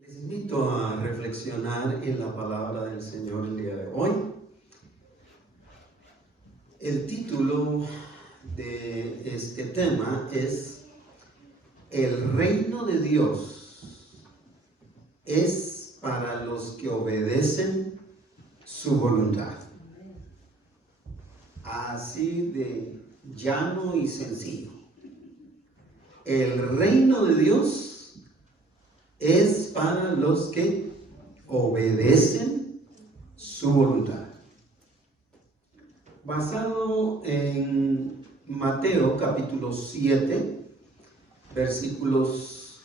Les invito a reflexionar en la palabra del Señor el día de hoy. El título de este tema es El reino de Dios es para los que obedecen su voluntad. Así de llano y sencillo. El reino de Dios es para los que obedecen su voluntad. Basado en Mateo capítulo 7, versículos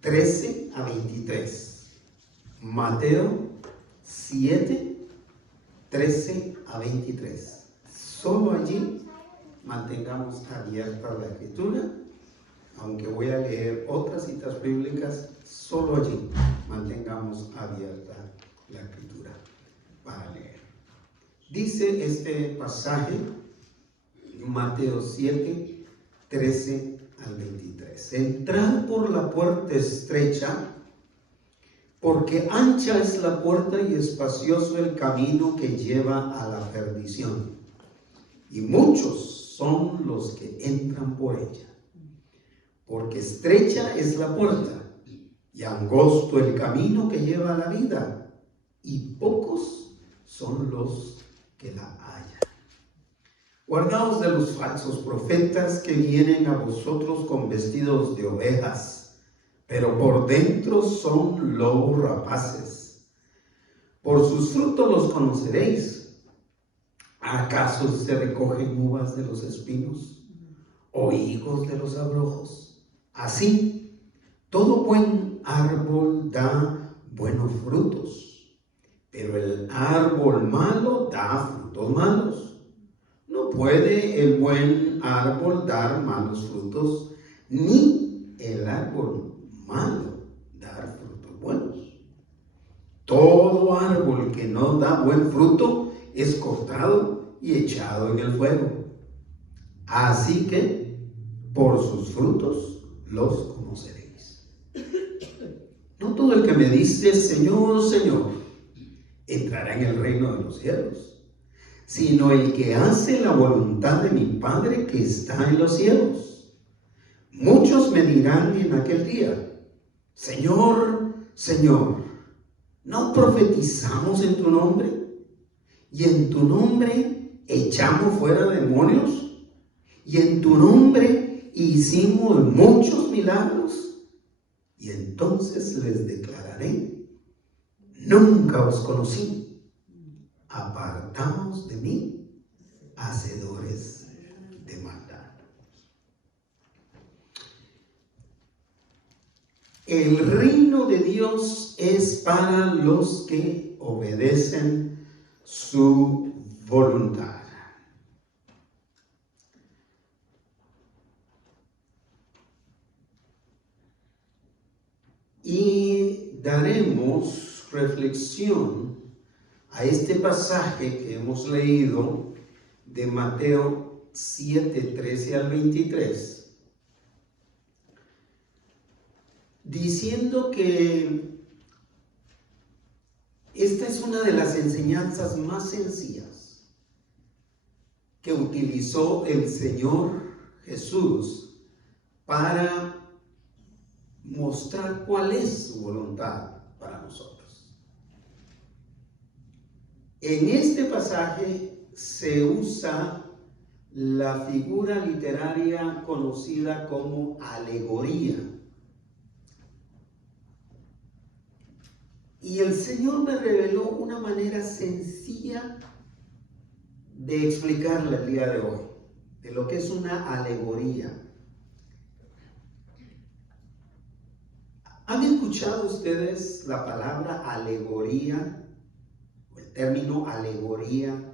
13 a 23. Mateo 7, 13 a 23. Solo allí mantengamos abierta la escritura. Aunque voy a leer otras citas bíblicas, solo allí mantengamos abierta la escritura para leer. Dice este pasaje, Mateo 7, 13 al 23. Entrad por la puerta estrecha, porque ancha es la puerta y espacioso el camino que lleva a la perdición, y muchos son los que entran por ella. Porque estrecha es la puerta y angosto el camino que lleva a la vida, y pocos son los que la hallan. Guardaos de los falsos profetas que vienen a vosotros con vestidos de ovejas, pero por dentro son lobos rapaces. Por sus frutos los conoceréis. ¿Acaso se recogen uvas de los espinos o higos de los abrojos? Así, todo buen árbol da buenos frutos, pero el árbol malo da frutos malos. No puede el buen árbol dar malos frutos, ni el árbol malo dar frutos buenos. Todo árbol que no da buen fruto es cortado y echado en el fuego. Así que, por sus frutos los conoceréis. No todo el que me dice Señor, Señor, entrará en el reino de los cielos, sino el que hace la voluntad de mi Padre que está en los cielos. Muchos me dirán en aquel día, Señor, Señor, ¿no profetizamos en tu nombre? ¿Y en tu nombre echamos fuera demonios? ¿Y en tu nombre hicimos muchos milagros? Y entonces les declararé, nunca os conocí, apartaos de mí, hacedores de maldad. El reino de Dios es para los que obedecen su voluntad. Y daremos reflexión a este pasaje que hemos leído de Mateo 7, 13 al 23, diciendo que esta es una de las enseñanzas más sencillas que utilizó el Señor Jesús para mostrar cuál es su voluntad para nosotros. En este pasaje se usa la figura literaria conocida como alegoría. Y el Señor me reveló una manera sencilla de explicarle el día de hoy, de lo que es una alegoría. ¿Han escuchado ustedes la palabra alegoría, o el término alegoría,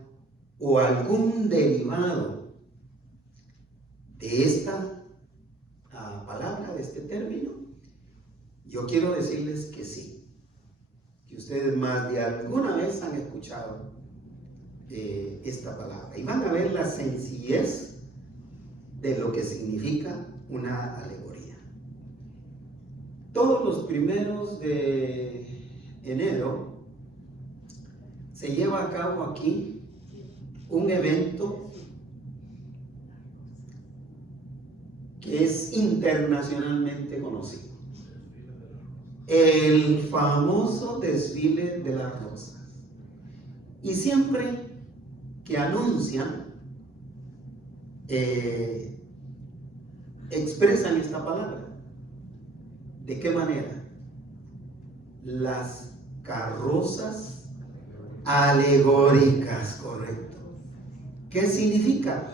o algún derivado de esta palabra, de este término? Yo quiero decirles que sí, que ustedes más de alguna vez han escuchado esta palabra y van a ver la sencillez de lo que significa una alegoría. Todos los primeros de enero se lleva a cabo aquí un evento que es internacionalmente conocido. El famoso desfile de las rosas. Y siempre que anuncian, expresan esta palabra. ¿De qué manera? Las carrozas alegóricas, correcto. ¿Qué significa?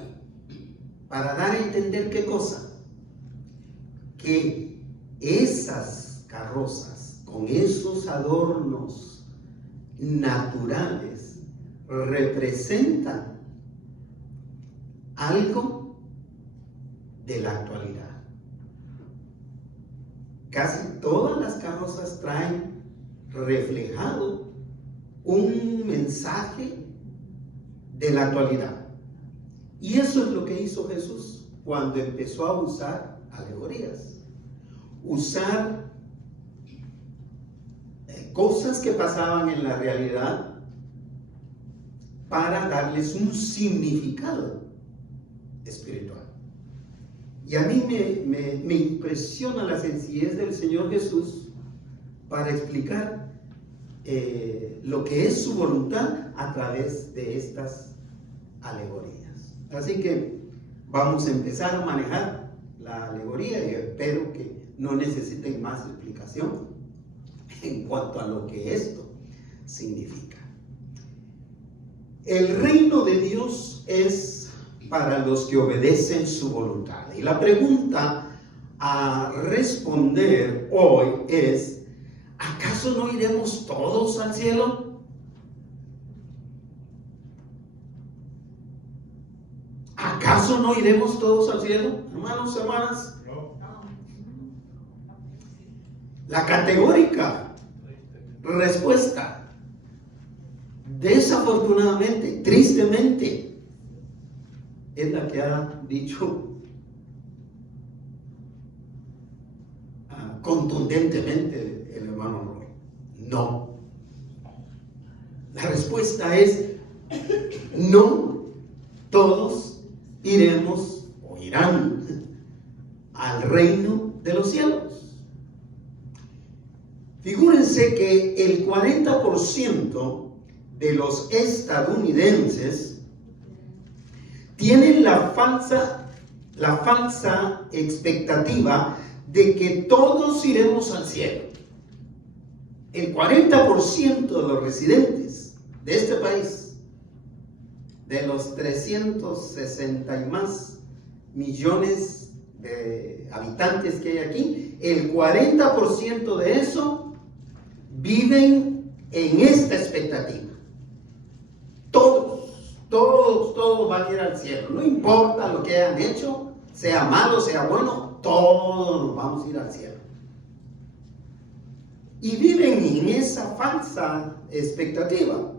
Para dar a entender qué cosa. Que esas carrozas con esos adornos naturales representan algo de la actualidad. Casi todas las carrozas traen reflejado un mensaje de la actualidad. Y eso es lo que hizo Jesús cuando empezó a usar alegorías. Usar cosas que pasaban en la realidad para darles un significado espiritual. Y a mí me impresiona la sencillez del Señor Jesús para explicar lo que es su voluntad a través de estas alegorías. Así que vamos a empezar a manejar la alegoría y espero que no necesiten más explicación en cuanto a lo que esto significa. El reino de Dios es para los que obedecen su voluntad. Y la pregunta a responder hoy es: ¿acaso no iremos todos al cielo? ¿Acaso no iremos todos al cielo, hermanos y hermanas? La categórica respuesta, desafortunadamente, tristemente, es la que ha dicho contundentemente el hermano Roy. No. La respuesta es: no todos iremos o irán al reino de los cielos. Figúrense que el 40% de los estadounidenses tienen la falsa expectativa de que todos iremos al cielo. El 40% de los residentes de este país, de los 360 y más millones de habitantes que hay aquí, el 40% de eso viven en esta expectativa. Todos van a ir al cielo, no importa lo que hayan hecho, sea malo, sea bueno, todos nos vamos a ir al cielo. Y viven en esa falsa expectativa,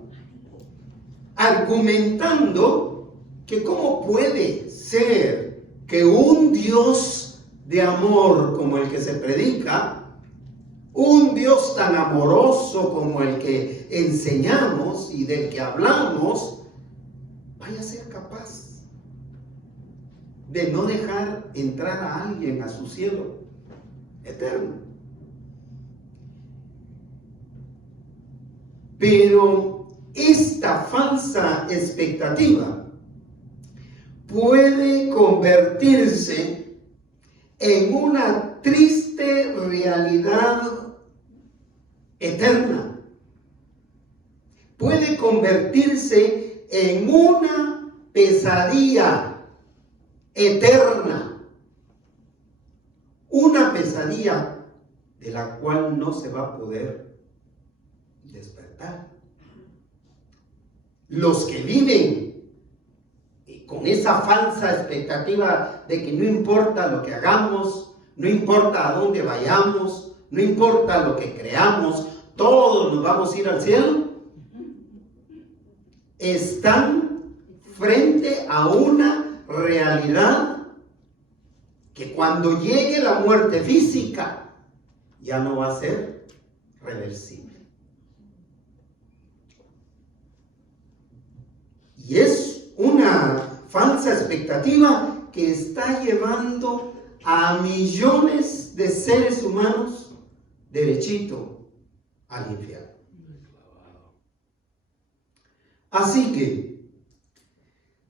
argumentando que cómo puede ser que un Dios de amor como el que se predica, un Dios tan amoroso como el que enseñamos y del que hablamos, vaya a ser capaz de no dejar entrar a alguien a su cielo eterno. Pero esta falsa expectativa puede convertirse en una triste realidad eterna. Puede convertirse en una pesadilla eterna. Una pesadilla de la cual no se va a poder despertar. Los que viven con esa falsa expectativa de que no importa lo que hagamos, no importa a dónde vayamos, no importa lo que creamos, todos nos vamos a ir al cielo, están frente a una realidad que cuando llegue la muerte física, ya no va a ser reversible. Y es una falsa expectativa que está llevando a millones de seres humanos derechito al infierno. Así que,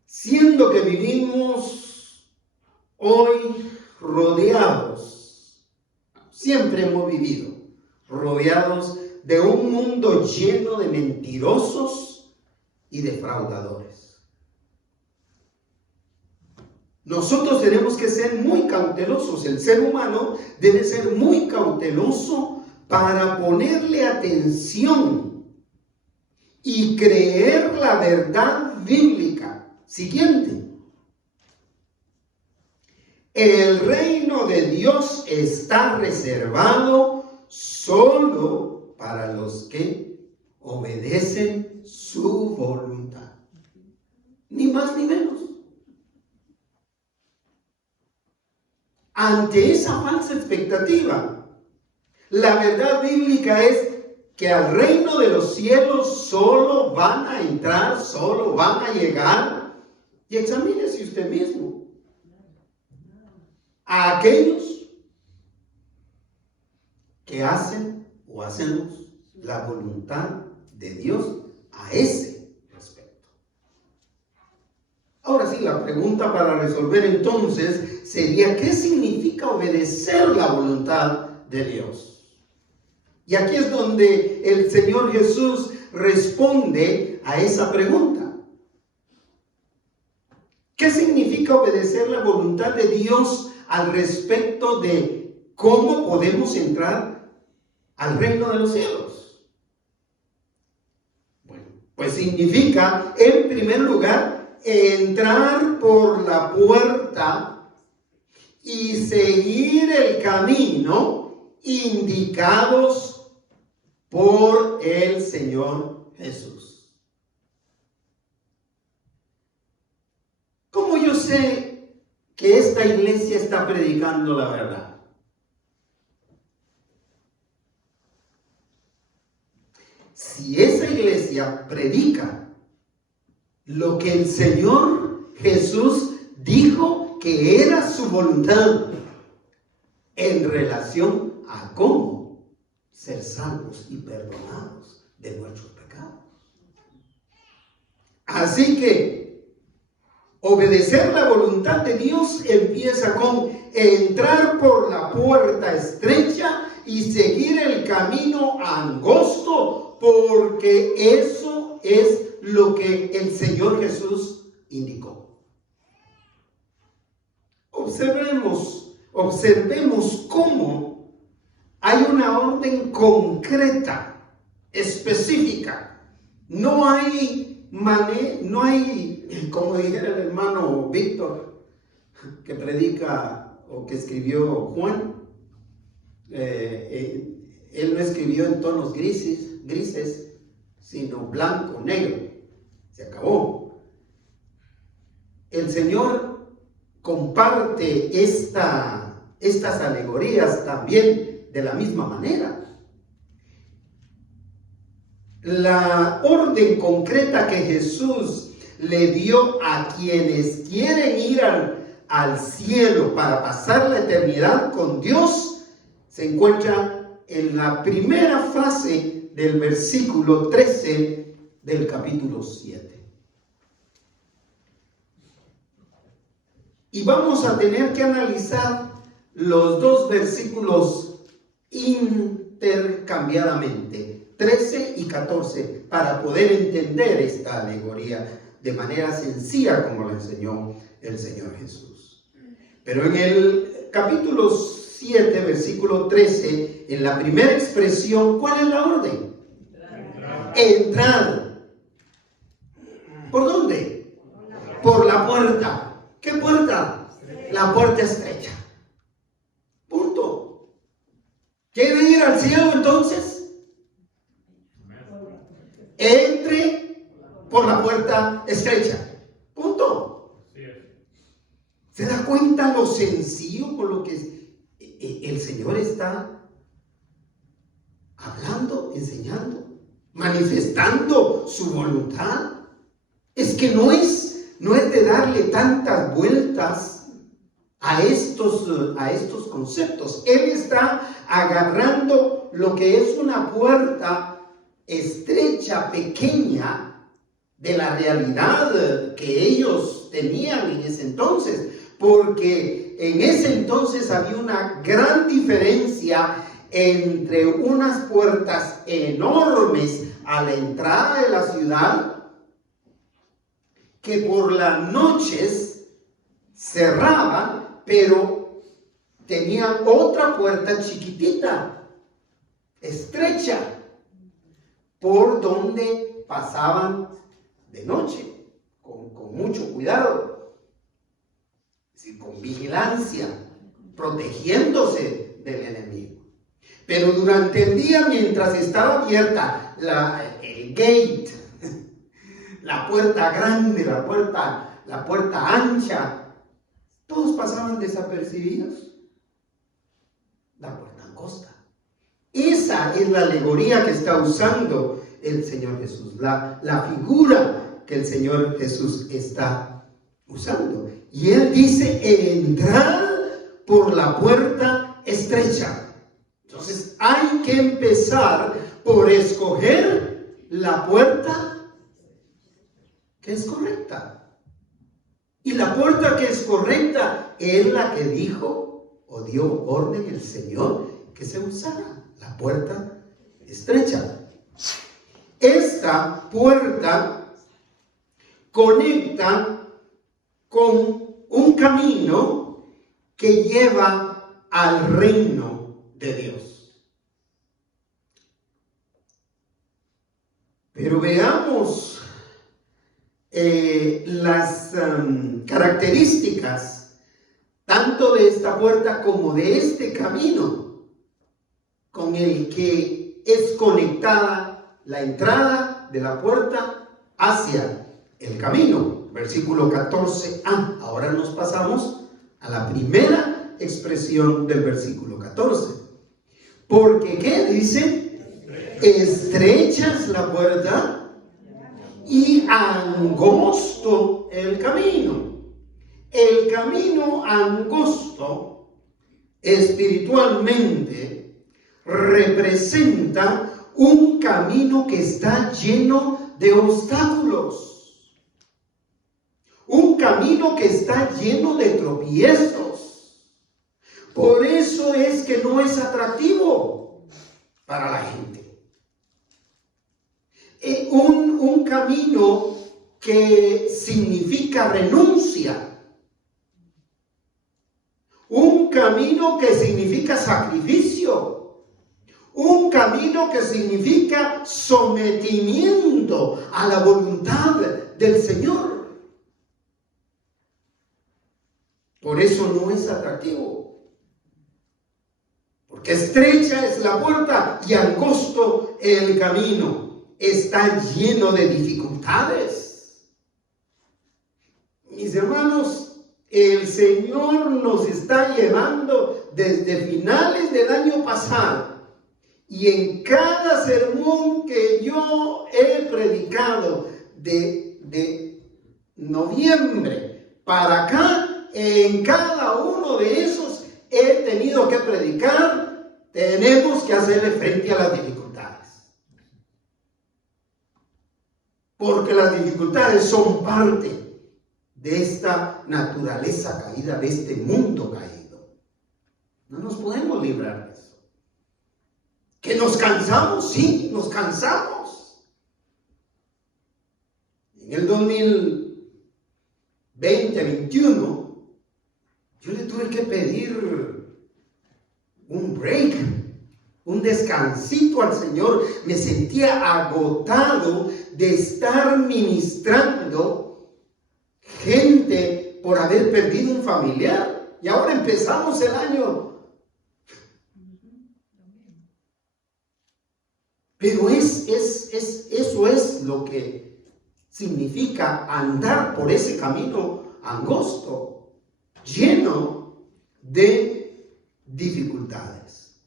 siendo que vivimos hoy rodeados, siempre hemos vivido rodeados de un mundo lleno de mentirosos y defraudadores. Nosotros tenemos que ser muy cautelosos. El ser humano debe ser muy cauteloso para ponerle atención y creer la verdad bíblica. Siguiente. El reino de Dios está reservado solo para los que obedecen su voluntad. Ni más ni menos. Ante esa falsa expectativa, la verdad bíblica es que al reino de los cielos solo van a entrar, solo van a llegar, y examínese usted mismo, a aquellos que hacen o hacemos la voluntad de Dios a ese respecto. Ahora sí, la pregunta para resolver entonces sería: ¿qué significa obedecer la voluntad de Dios? Y aquí es donde el Señor Jesús responde a esa pregunta. ¿Qué significa obedecer la voluntad de Dios al respecto de cómo podemos entrar al reino de los cielos? Bueno, pues significa, en primer lugar, entrar por la puerta y seguir el camino indicados por el Señor Jesús. ¿Cómo yo sé que esta iglesia está predicando la verdad? Si esa iglesia predica lo que el Señor Jesús dijo que era su voluntad en relación a cómo ser salvos y perdonados de nuestros pecados. Así que obedecer la voluntad de Dios empieza con entrar por la puerta estrecha y seguir el camino angosto, porque eso es lo que el Señor Jesús indicó. Observemos cómo hay una orden concreta, específica. No hay, como dijera el hermano Víctor, que predica o que escribió Juan, él no escribió en tonos grises, sino blanco, negro. Se acabó. El Señor comparte estas alegorías también de la misma manera. La orden concreta que Jesús le dio a quienes quieren ir al cielo para pasar la eternidad con Dios se encuentra en la primera frase del versículo 13 del capítulo 7. Y vamos a tener que analizar los dos versículos intercambiadamente, 13 y 14, para poder entender esta alegoría de manera sencilla como lo enseñó el Señor Jesús. Pero en el capítulo 7, versículo 13, en la primera expresión, ¿cuál es la orden? Entrar. ¿Por dónde? Por la puerta. ¿Qué puerta? La puerta estrecha. Punto. ¿Quiere ir al cielo entonces? Entre por la puerta estrecha. Punto. ¿Se da cuenta lo sencillo por lo que el Señor está enseñando, manifestando su voluntad. Es que no es de darle tantas vueltas a estos conceptos. Él está agarrando lo que es una puerta estrecha, pequeña, de la realidad que ellos tenían en ese entonces, porque en ese entonces había una gran diferencia entre unas puertas enormes a la entrada de la ciudad, que por las noches cerraban, pero tenían otra puerta chiquitita, estrecha, por donde pasaban de noche, con mucho cuidado, es decir, con vigilancia, protegiéndose del enemigo. Pero durante el día, mientras estaba abierta el gate, la puerta grande, la puerta ancha, todos pasaban desapercibidos. La puerta angosta. Esa es la alegoría que está usando el Señor Jesús, la figura que el Señor Jesús está usando. Y Él dice, entrad por la puerta estrecha. Entonces hay que empezar por escoger la puerta que es correcta. Y la puerta que es correcta es la que dijo o dio orden el Señor que se usara, la puerta estrecha. Esta puerta conecta con un camino que lleva al reino de Dios. Pero veamos las características tanto de esta puerta como de este camino con el que es conectada la entrada de la puerta hacia el camino. Versículo 14a. Ahora nos pasamos a la primera expresión del versículo 14. Porque, ¿qué dice? Estrecha es la puerta y angosto el camino. El camino angosto espiritualmente representa un camino que está lleno de obstáculos, un camino que está lleno de tropiezos. Por eso es que no es atractivo para la gente. Un camino que significa renuncia, un camino que significa sacrificio, un camino que significa sometimiento a la voluntad del Señor. Por eso no es atractivo. Porque estrecha es la puerta y angosto el camino. Está lleno de dificultades. Mis hermanos, el Señor nos está llevando desde finales del año pasado. Y en cada sermón que yo he predicado de noviembre para acá, en cada uno de esos he tenido que predicar, tenemos que hacerle frente a las dificultades. Porque las dificultades son parte de esta naturaleza caída, de este mundo caído. No nos podemos librar de eso. ¿Que nos cansamos? Sí, nos cansamos. En el 2020-21, yo le tuve que pedir un break, un descansito al Señor. Me sentía agotado de estar ministrando gente por haber perdido un familiar. Y ahora empezamos el año. Pero eso es lo que significa andar por ese camino angosto, lleno de dificultades.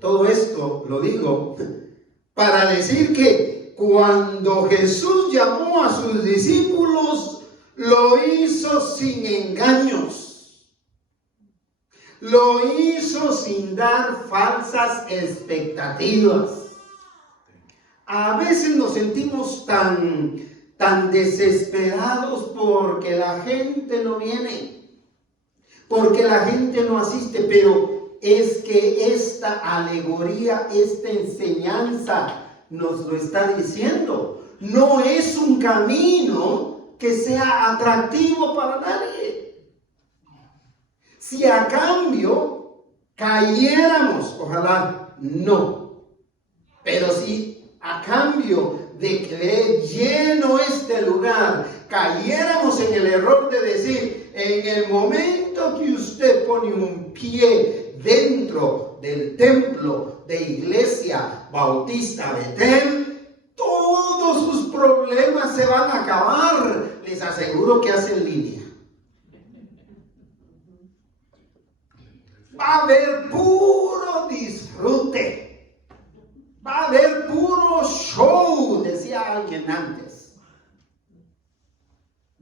Todo esto lo digo para decir que cuando Jesús llamó a sus discípulos, lo hizo sin engaños. Lo hizo sin dar falsas expectativas. A veces nos sentimos tan desesperados porque la gente no viene, porque la gente no asiste, pero es que esta alegoría, esta enseñanza nos lo está diciendo. No es un camino que sea atractivo para nadie. Si a cambio cayéramos, ojalá no, pero si a cambio de que ver lleno este lugar, cayéramos en el error de decir, en el momento que usted pone un pie dentro del templo de Iglesia Bautista Betel, todos sus problemas se van a acabar. Les aseguro que hacen línea. Va a haber puro disfrute. Va a haber puro show, decía alguien antes.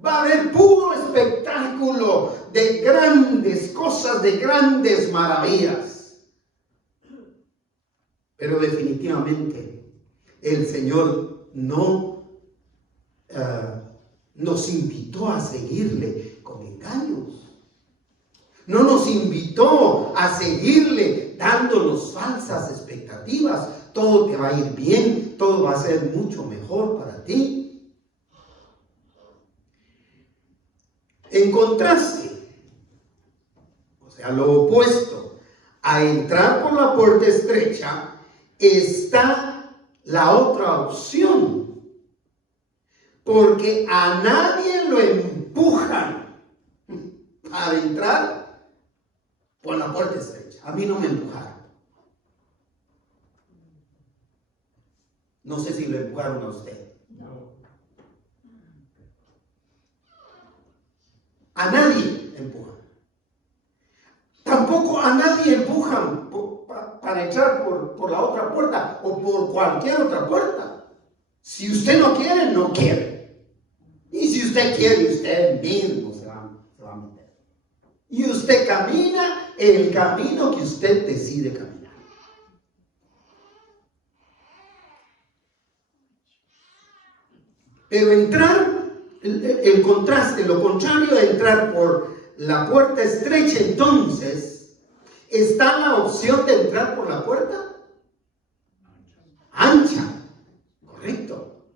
Va a haber puro espectáculo de grandes cosas, de grandes maravillas. Pero definitivamente el Señor no nos invitó a seguirle con engaños. No nos invitó a seguirle dándonos falsas expectativas. Todo te va a ir bien, todo va a ser mucho mejor para ti. En contraste, o sea, lo opuesto a entrar por la puerta estrecha, está la otra opción. Porque a nadie lo empujan para entrar por la puerta estrecha. A mí no me empujaron. No sé si lo empujaron a usted. No. A nadie empujan. Tampoco a nadie empujan para entrar por la otra puerta o por cualquier otra puerta. Si usted no quiere, no quiere. Y si usted quiere, usted mismo se va a meter. Y usted camina el camino que usted decide caminar. Pero entrar, el contraste, lo contrario de entrar por la puerta estrecha, entonces, ¿está la opción de entrar por la puerta ancha? Correcto.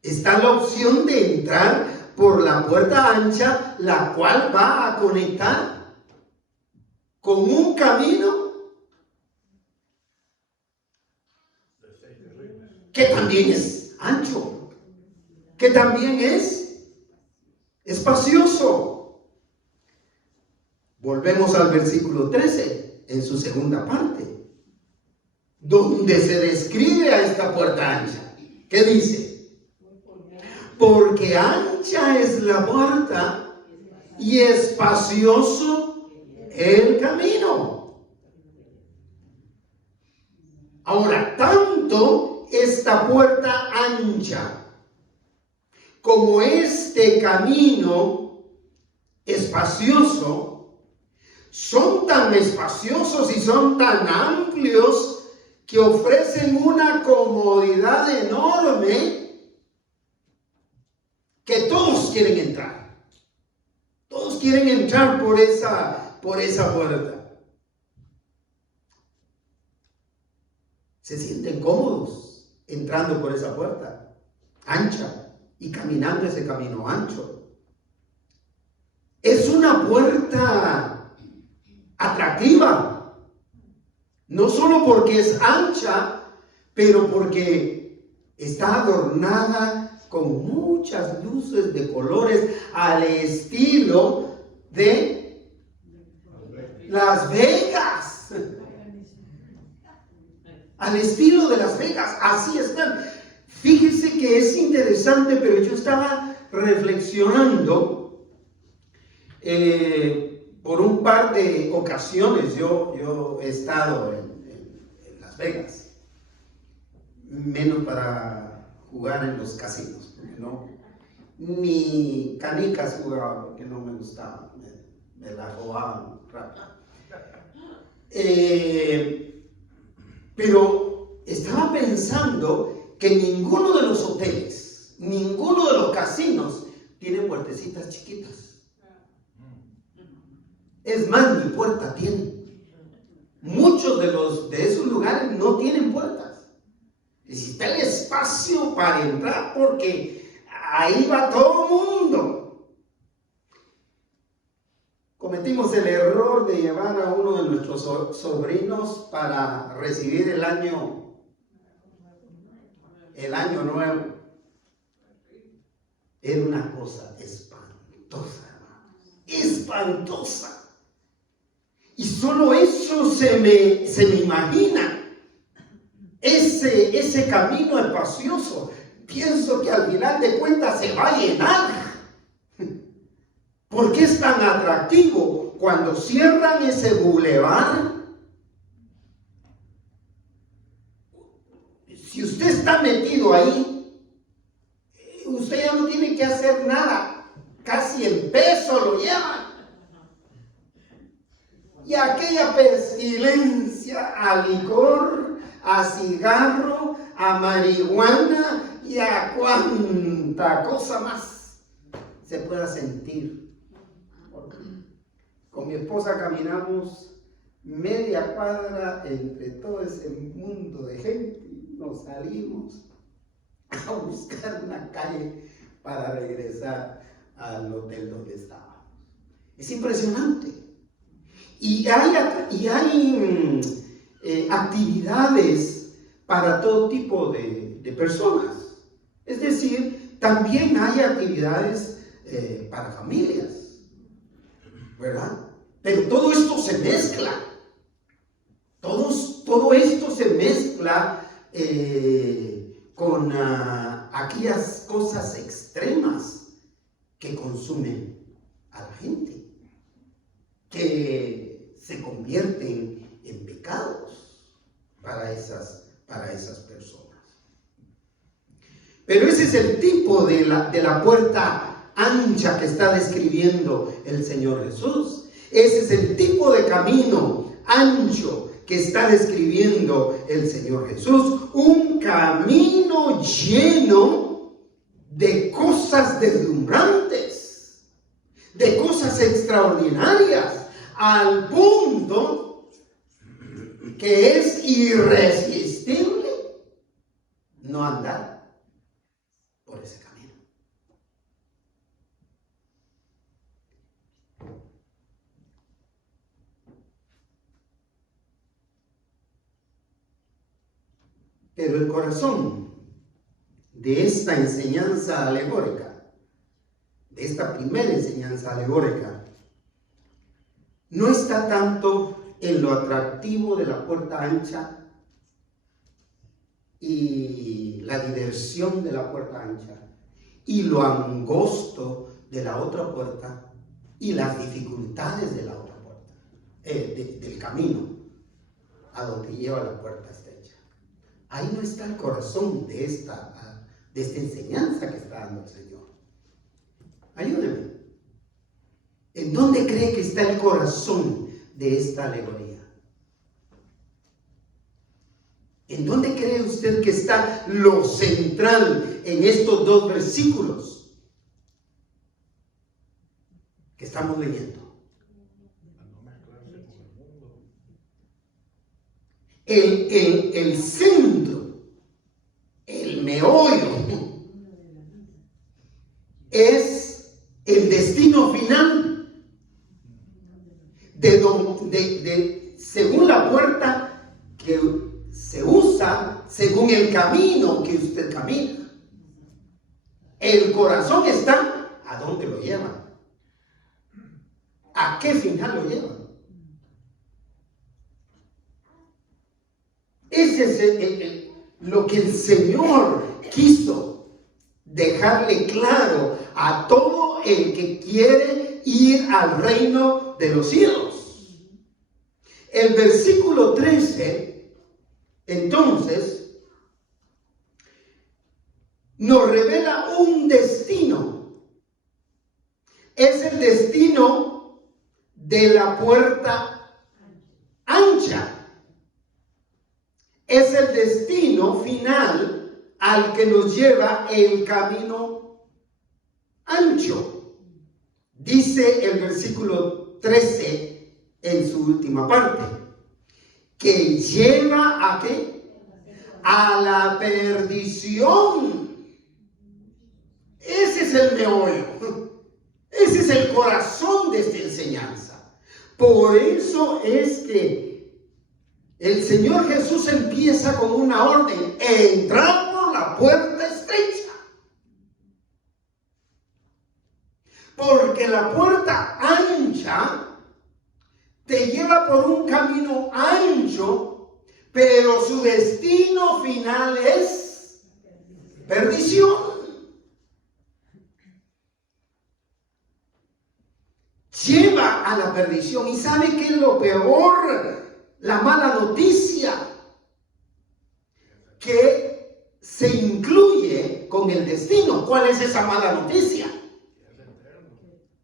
Está la opción de entrar por la puerta ancha, la cual va a conectar con un camino que también es ancho, que también es espacioso. Volvemos al versículo 13, en su segunda parte, donde se describe a esta puerta ancha. ¿Qué dice? Porque ancha es la puerta y espacioso el camino. Ahora, tanto esta puerta ancha como este camino espacioso son tan espaciosos y son tan amplios que ofrecen una comodidad enorme que todos quieren entrar. Todos quieren entrar por esa puerta. Se sienten cómodos entrando por esa puerta ancha y caminando ese camino ancho. Es una puerta atractiva, no solo porque es ancha, pero porque está adornada con muchas luces de colores al estilo de Las Vegas. Al estilo de Las Vegas, así están. Fíjese que es interesante, pero yo estaba reflexionando por un par de ocasiones yo he estado en Las Vegas, menos para jugar en los casinos, porque no, ni canicas jugaba porque no me gustaba, me la robaban rápido. Pero estaba pensando que ninguno de los hoteles, ninguno de los casinos tiene puertecitas chiquitas. Es más, ni puerta tiene. Muchos de esos lugares no tienen puertas. Necesita el espacio para entrar porque ahí va todo el mundo. Cometimos el error de llevar a uno de nuestros sobrinos para recibir el año nuevo. Era una cosa espantosa, hermanos. Espantosa. Y solo eso se me imagina. Ese camino espacioso. Pienso que al final de cuentas se va a llenar. ¿Por qué es tan atractivo? Cuando cierran ese bulevar, si usted está metido ahí, usted ya no tiene que hacer nada. Casi el peso lo llevan. Y aquella pestilencia a licor, a cigarro, a marihuana y a cuánta cosa más se pueda sentir. Con mi esposa caminamos media cuadra entre todo ese mundo de gente. Nos salimos a buscar una calle para regresar al hotel donde estábamos. Es impresionante. Y hay actividades para todo tipo de personas. Es decir, también hay actividades para familias, ¿verdad? Pero todo esto se mezcla. Todo esto se mezcla con aquellas cosas extremas que consumen a la gente, que se convierten en pecados para esas personas. Pero ese es el tipo de la puerta ancha que está describiendo el Señor Jesús. Ese es el tipo de camino ancho que está describiendo el Señor Jesús. Un camino lleno de cosas deslumbrantes, de cosas extraordinarias, al punto que es irresistible no andar por ese camino. Pero el corazón de esta enseñanza alegórica, de esta primera enseñanza alegórica, no está tanto en lo atractivo de la puerta ancha y la diversión de la puerta ancha y lo angosto de la otra puerta y las dificultades de la otra puerta, del camino a donde lleva la puerta estrecha. Ahí no está el corazón de esta enseñanza que está dando el Señor. Ayúdeme. ¿En dónde cree que está el corazón de esta alegoría? ¿En dónde cree usted que está lo central en estos dos versículos que estamos leyendo? El centro, el meollo, es el destino final. Según la puerta que se usa, según el camino que usted camina. El corazón está a dónde lo lleva, a qué final lo lleva. Ese es lo que el Señor quiso dejarle claro a todo el que quiere ir al reino de los cielos. El versículo 13, entonces, nos revela un destino. Es el destino de la puerta ancha. Es el destino final al que nos lleva el camino ancho. Dice el versículo 13 en su última parte, que lleva ¿a qué? A la perdición. Ese es el meollo. Ese es el corazón de esta enseñanza. Por eso es que el Señor Jesús empieza con una orden: entrar por la puerta estrecha. Porque la puerta ancha te lleva por un camino ancho, pero su destino final es perdición. Lleva a la perdición. ¿Y sabe qué es lo peor? La mala noticia, que se incluye con el destino. ¿Cuál es esa mala noticia?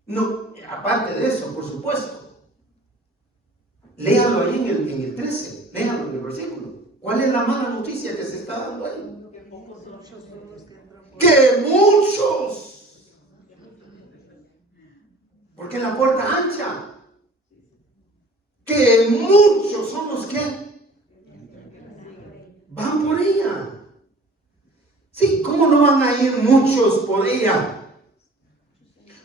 No, aparte de eso, por supuesto. Léalo ahí en el 13, léalo en el versículo. ¿Cuál es la mala noticia que se está dando ahí? Que muchos. Porque en la puerta ancha, que muchos son los que van por ella. Sí, ¿cómo no van a ir muchos por ella?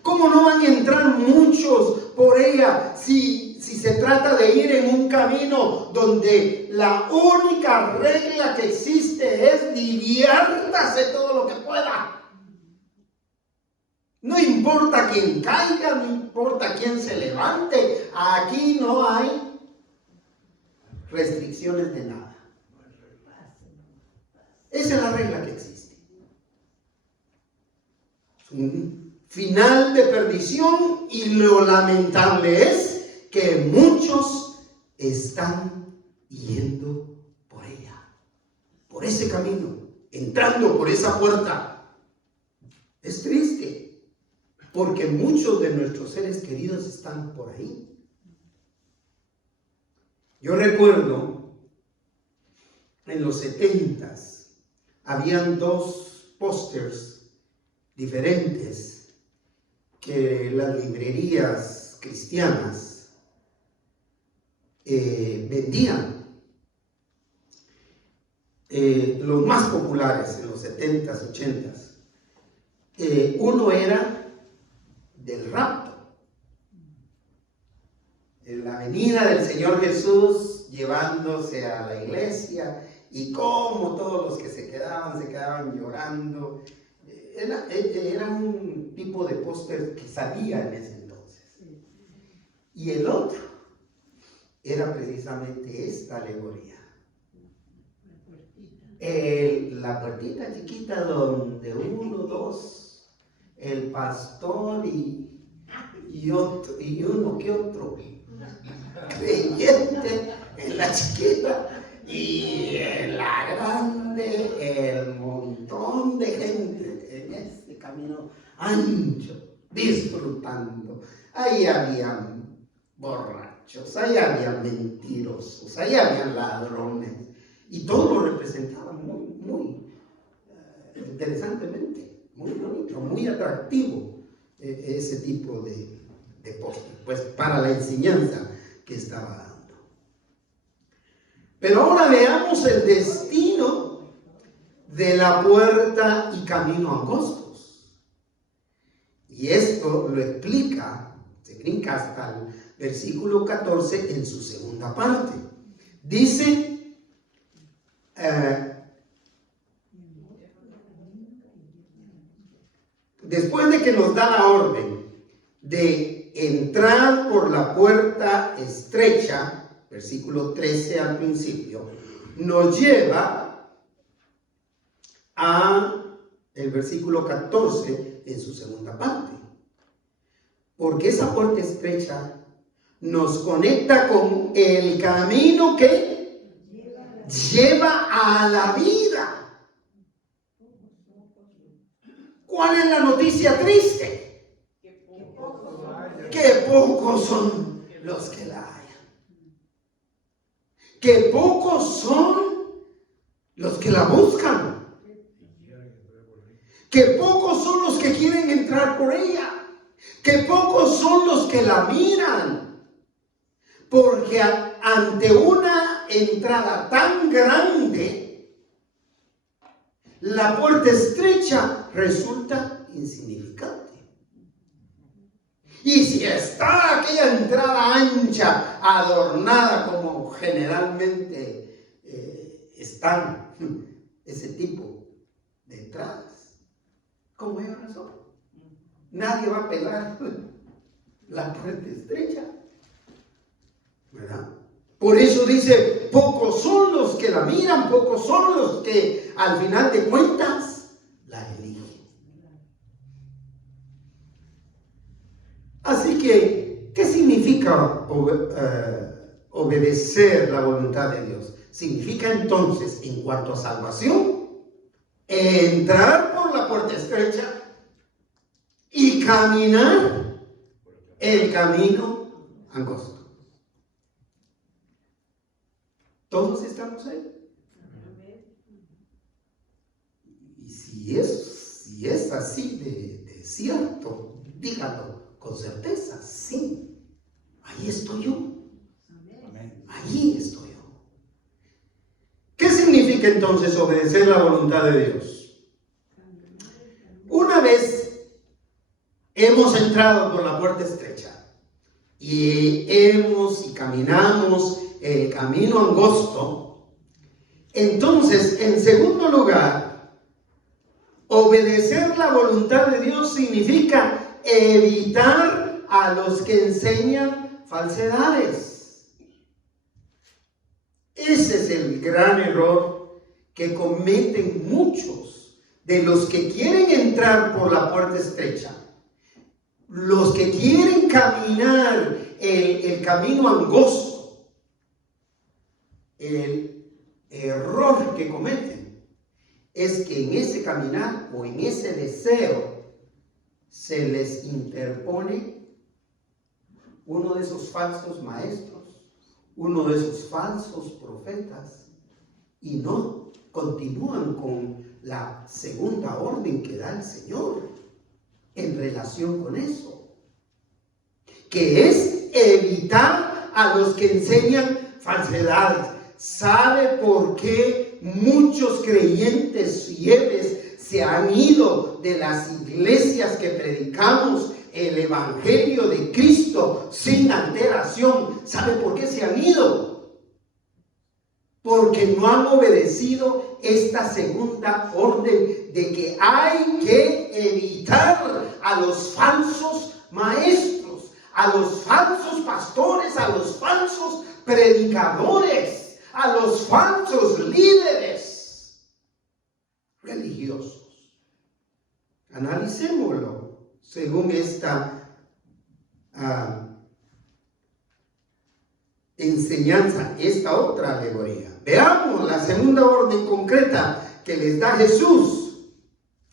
¿Cómo no van a entrar muchos por ella si se trata de ir en un camino donde la única regla que existe es diviértase todo lo que pueda? No importa quién caiga, no importa quién se levante, aquí no hay restricciones de nada. Esa es la regla que existe. Es un final de perdición, y lo lamentable es que muchos están yendo por ella, por ese camino, entrando por esa puerta. Es triste, porque muchos de nuestros seres queridos están por ahí. Yo recuerdo en los 70s habían dos pósters diferentes que las librerías cristianas vendían. Los más populares en los 70s, 80s. Uno era del rapto, en la venida del Señor Jesús llevándose a la iglesia, y como todos los que se quedaban llorando. Era un tipo de póster que salía en ese entonces. Y el otro era precisamente esta alegoría. La puertita chiquita donde uno, dos, el pastor y uno que otro creyente en la chiquita, y en la grande el montón de gente en este camino ancho, disfrutando. Ahí habían borrachos, ahí habían mentirosos, ahí habían ladrones, y todo lo representaban muy interesantemente. Muy bonito, muy atractivo ese tipo de póster, pues para la enseñanza que estaba dando. Pero ahora veamos el destino de la puerta y camino angostos. Y esto lo explica, se brinca hasta el versículo 14 en su segunda parte. Dice, después de que nos da la orden de entrar por la puerta estrecha, versículo 13 al principio, nos lleva a el versículo 14 en su segunda parte. Porque esa puerta estrecha nos conecta con el camino que lleva a la vida. ¿Cuál es la noticia triste? Que pocos son los que la hallan. Que pocos son los que la buscan. Que pocos son los que quieren entrar por ella. Que pocos son los que la miran. Porque ante una entrada tan grande, la puerta estrecha resulta insignificante. Y si está aquella entrada ancha, adornada como generalmente están ese tipo de entradas, ¿con mayor razón? Nadie va a pelar la puerta estrecha, ¿verdad? Por eso dice, pocos son los que la miran, pocos son los que al final de cuentas la eligen. Así que, ¿qué significa obedecer la voluntad de Dios? Significa entonces, en cuanto a salvación, entrar por la puerta estrecha y caminar el camino angosto. ¿Todos estamos ahí? Y si es así de cierto, dígalo con certeza, sí, ahí estoy yo. Allí estoy yo. ¿Qué significa entonces obedecer la voluntad de Dios? Una vez hemos entrado por la puerta estrecha y caminamos el camino angosto, entonces, en segundo lugar, obedecer la voluntad de Dios significa evitar a los que enseñan falsedades. Ese es el gran error que cometen muchos de los que quieren entrar por la puerta estrecha. Los que quieren caminar el camino angosto. El error que cometen es que en ese caminar o en ese deseo se les interpone uno de esos falsos maestros, uno de esos falsos profetas, y no continúan con la segunda orden que da el Señor en relación con eso, que es evitar a los que enseñan falsedades. ¿Sabe por qué muchos creyentes fieles se han ido de las iglesias que predicamos el Evangelio de Cristo sin alteración? ¿Sabe por qué se han ido? Porque no han obedecido esta segunda orden de que hay que evitar a los falsos maestros, a los falsos pastores, a los falsos predicadores, a los falsos líderes religiosos. Analicémoslo según esta enseñanza, esta otra alegoría. Veamos la segunda orden concreta que les da Jesús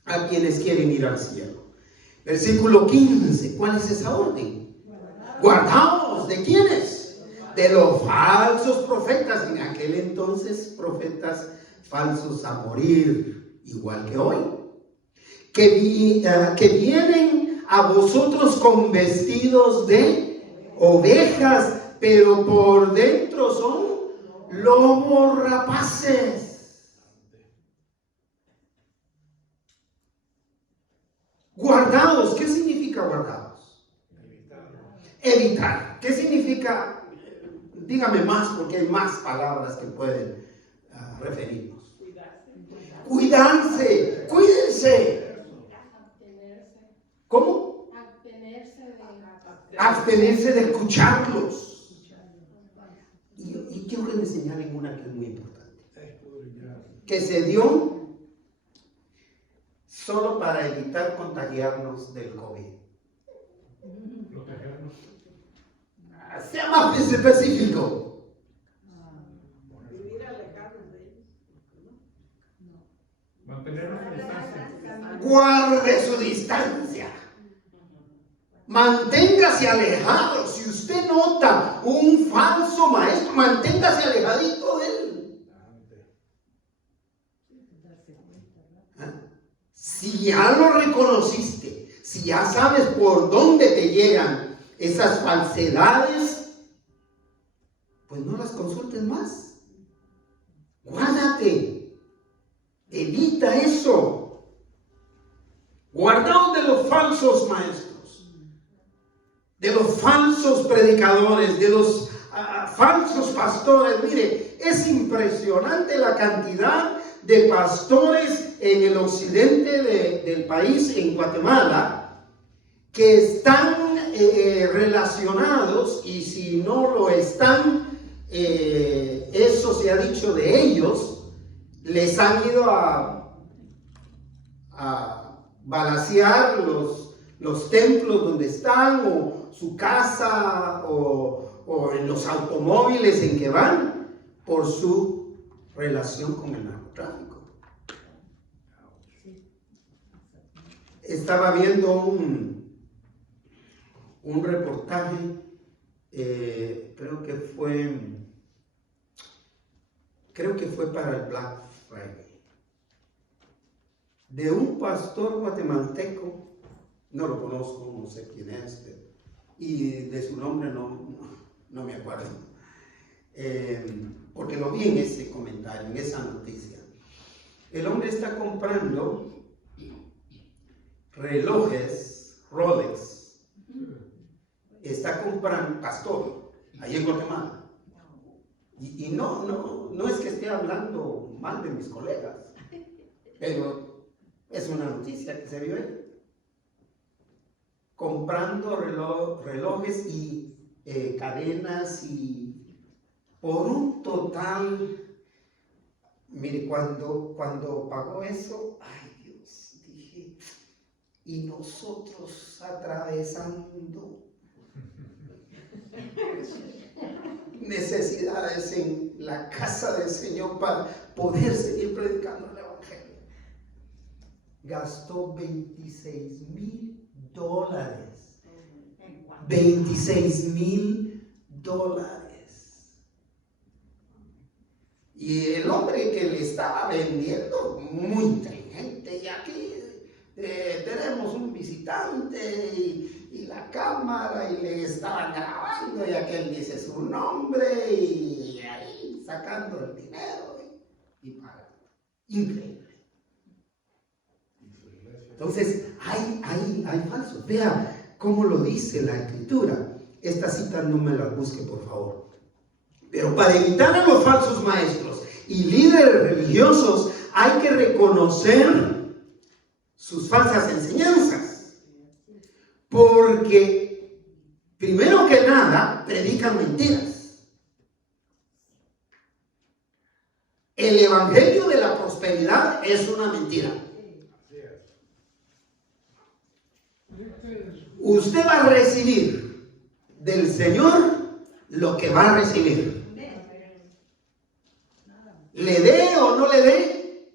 a quienes quieren ir al cielo. Versículo 15. ¿Cuál es esa orden? Guardaos. ¿De quiénes? De los falsos profetas. En aquel entonces, profetas falsos a morir, igual que hoy, que vienen a vosotros con vestidos de ovejas, pero por dentro son lobos rapaces. Guardados. ¿Qué significa guardados? Evitar. ¿Qué significa? Dígame más, porque hay más palabras que pueden referirnos. Cuidarse. Cuídense. ¿Cómo? Abstenerse de escucharlos. Y quiero que me señalen una que es muy importante, que se dio solo para evitar contagiarnos del COVID. más específico. Vivir alejados de ellos. Mantener una distancia. Guarde su distancia. Manténgase alejado. Si usted nota un falso maestro, manténgase alejadito de él. Si ya lo reconociste, si ya sabes por dónde te llegan esas falsedades, pues no las consultes más. Guárdate. Evita eso. Guardaos de los falsos maestros, de los falsos predicadores, de los falsos pastores. Mire, es impresionante la cantidad de pastores en el occidente del país, en Guatemala, que están relacionados, y si no lo están, eso se ha dicho de ellos, les han ido a balacear los templos donde están, o su casa, o en los automóviles en que van, por su relación con el narcotráfico. Estaba viendo un reportaje, creo que fue para el Black Friday, de un pastor guatemalteco. No lo conozco, no sé quién es, y de su nombre no me acuerdo, porque lo vi en ese comentario, en esa noticia. El hombre está comprando relojes Rolex, está comprando, pastor, ahí en Guatemala, y no es que esté hablando mal de mis colegas, pero es una noticia que se vio ahí. Comprando relojes y cadenas, y por un total, mire, cuando pagó eso, ay Dios, dije, y nosotros atravesando necesidades en la casa del Señor para poder seguir predicando el Evangelio. Gastó $26,000. $26,000. Y el hombre que le estaba vendiendo, muy inteligente, y aquí tenemos un visitante y la cámara, y le estaban grabando, y aquel dice su nombre, y ahí sacando el dinero y pagando. Increíble. Entonces, hay falsos. Vea cómo lo dice la Escritura. Esta cita no me la busque, por favor. Pero para evitar a los falsos maestros y líderes religiosos, hay que reconocer sus falsas enseñanzas. Porque, primero que nada, predican mentiras. El evangelio de la prosperidad es una mentira. Usted va a recibir del Señor lo que va a recibir. Le dé o no le dé,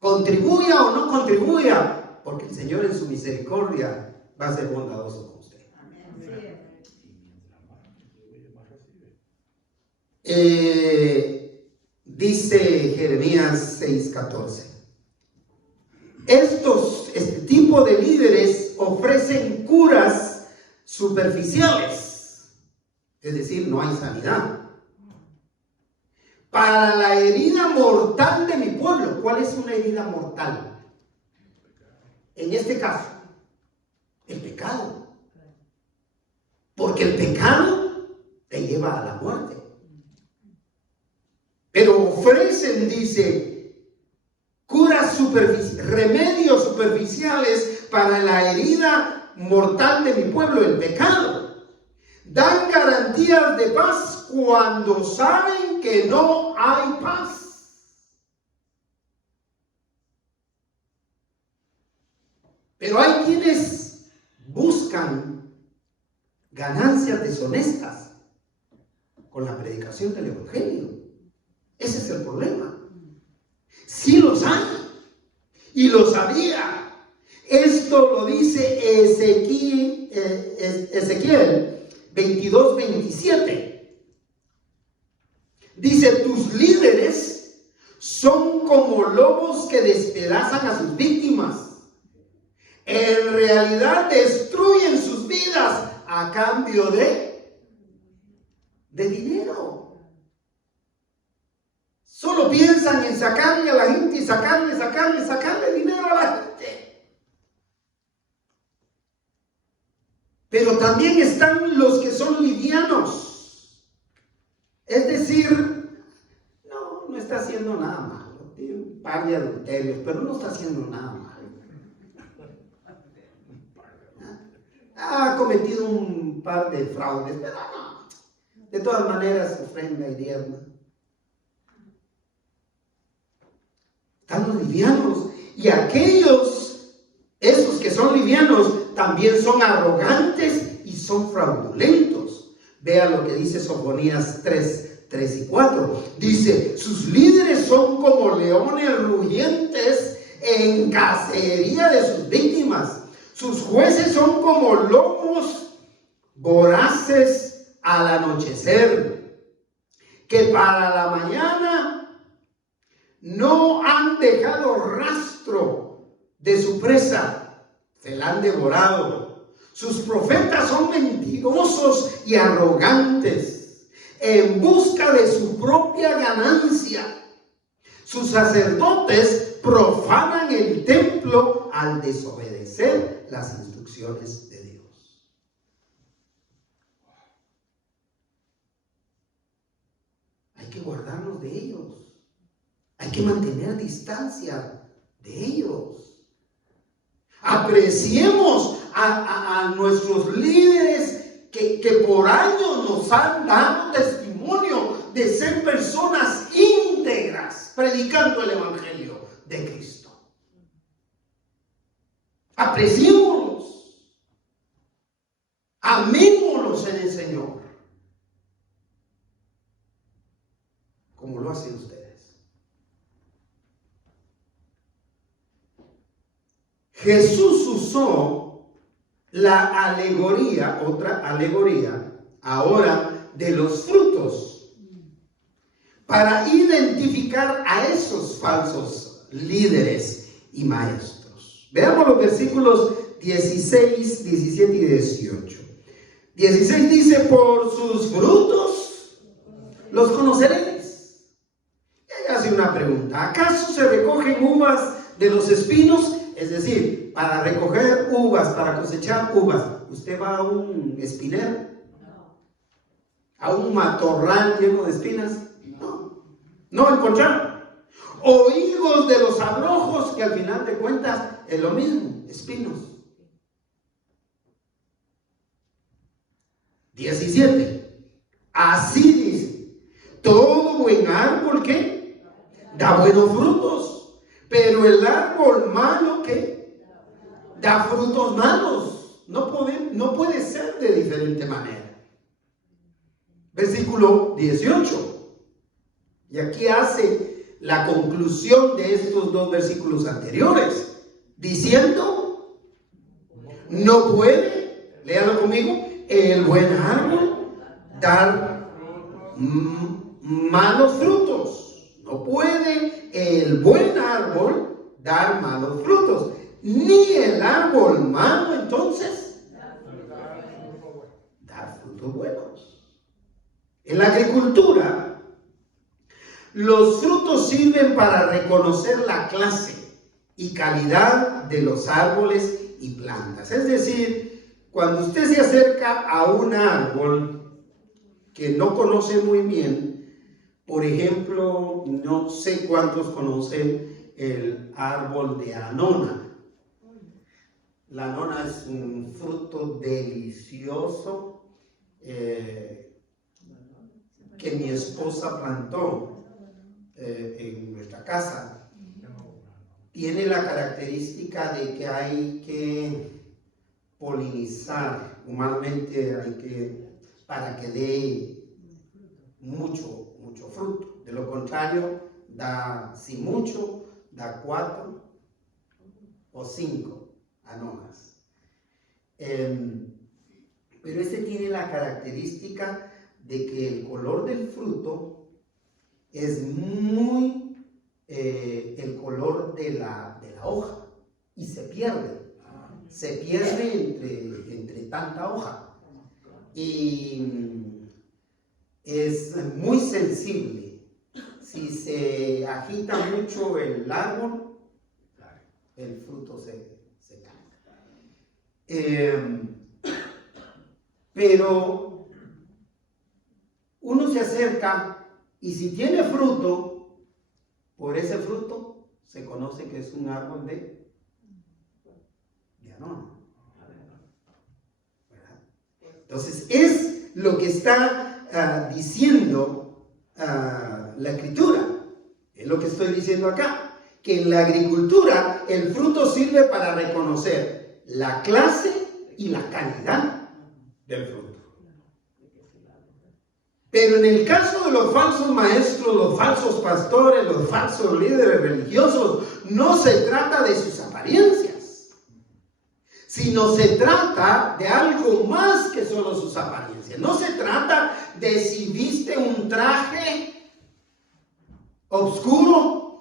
contribuya o no contribuya, porque el Señor en su misericordia va a ser bondadoso con usted. Dice Jeremías 6:14. Este tipo de líderes ofrecen curas superficiales, es decir, no hay sanidad. Para la herida mortal de mi pueblo. ¿Cuál es una herida mortal? En este caso, el pecado. Porque el pecado te lleva a la muerte. Pero ofrecen, dice, curas superficiales, remedios superficiales para la herida mortal de mi pueblo, el pecado. Dan garantías de paz cuando saben que no hay paz. Pero hay quienes buscan ganancias deshonestas con la predicación del Evangelio. Ese es el problema. Sí los hay, y lo sabía. Esto lo dice Ezequiel 22:27. Dice: tus líderes son como lobos que despedazan a sus víctimas. En realidad destruyen sus vidas a cambio de dinero. Solo piensan en sacarle a la gente y sacarle dinero a la gente. Pero también están los que son livianos. Es decir, no está haciendo nada malo. Tiene un par de adulterios, pero no está haciendo nada malo. Ha cometido un par de fraudes, pero no. De todas maneras, ofrenda y diezma. Están los livianos. Y esos que son livianos, también son arrogantes y son fraudulentos. Vea lo que dice Sofonías 3 y 4. Dice: sus líderes son como leones rugientes en cacería de sus víctimas. Sus jueces son como lobos voraces al anochecer, que para la mañana no han dejado rastro de su presa, se la han devorado. Sus profetas son mentirosos y arrogantes, en busca de su propia ganancia. Sus sacerdotes profanan el templo al desobedecer las instrucciones de Dios. Hay que guardarnos de ellos. Hay que mantener distancia de ellos. Apreciemos a nuestros líderes que por años nos han dado testimonio de ser personas íntegras, predicando el Evangelio de Cristo. Apreciémoslos, amémoslos en el Señor, como lo hacen ustedes. Jesús usó la alegoría, otra alegoría, ahora de los frutos, para identificar a esos falsos líderes y maestros. Veamos los versículos 16, 17 y 18. 16 dice: por sus frutos los conoceréis. Y ahí hace una pregunta: ¿acaso se recogen uvas de los espinos? Es decir, para recoger uvas, para cosechar uvas, ¿usted va a un espinero? ¿A un matorral lleno de espinas? No encontraron. O higos de los abrojos, que al final de cuentas es lo mismo, espinos. 17. Así dice: todo buen árbol que da buenos frutos, pero el árbol malo que da frutos malos. No puede ser de diferente manera. Versículo 18. Y aquí hace la conclusión de estos dos versículos anteriores, diciendo: no puede, léalo conmigo, el buen árbol dar malos frutos. No puede el buen árbol dar malos frutos, ni el árbol malo entonces dar frutos buenos. En la agricultura, los frutos sirven para reconocer la clase y calidad de los árboles y plantas. Es decir, cuando usted se acerca a un árbol que no conoce muy bien, por ejemplo, no sé cuántos conocen el árbol de anona. La anona es un fruto delicioso que mi esposa plantó en nuestra casa. Tiene la característica de que hay que polinizar, humanamente hay que, para que dé mucho fruto. De lo contrario, da, si mucho, da 4 o 5 anonas. Pero este tiene la característica de que el color del fruto es muy el color de la hoja y se pierde entre tanta hoja y es muy sensible. Si se agita mucho el árbol, el fruto se cae. Pero uno se acerca y si tiene fruto, por ese fruto se conoce que es un árbol de anona. ¿Verdad? Entonces es lo que está diciendo la Escritura, es lo que estoy diciendo acá, que en la agricultura el fruto sirve para reconocer la clase y la calidad del fruto. Pero en el caso de los falsos maestros, los falsos pastores, los falsos líderes religiosos, no se trata de sus apariencias, sino se trata de algo más que solo sus apariencias. No se trata de si viste un traje oscuro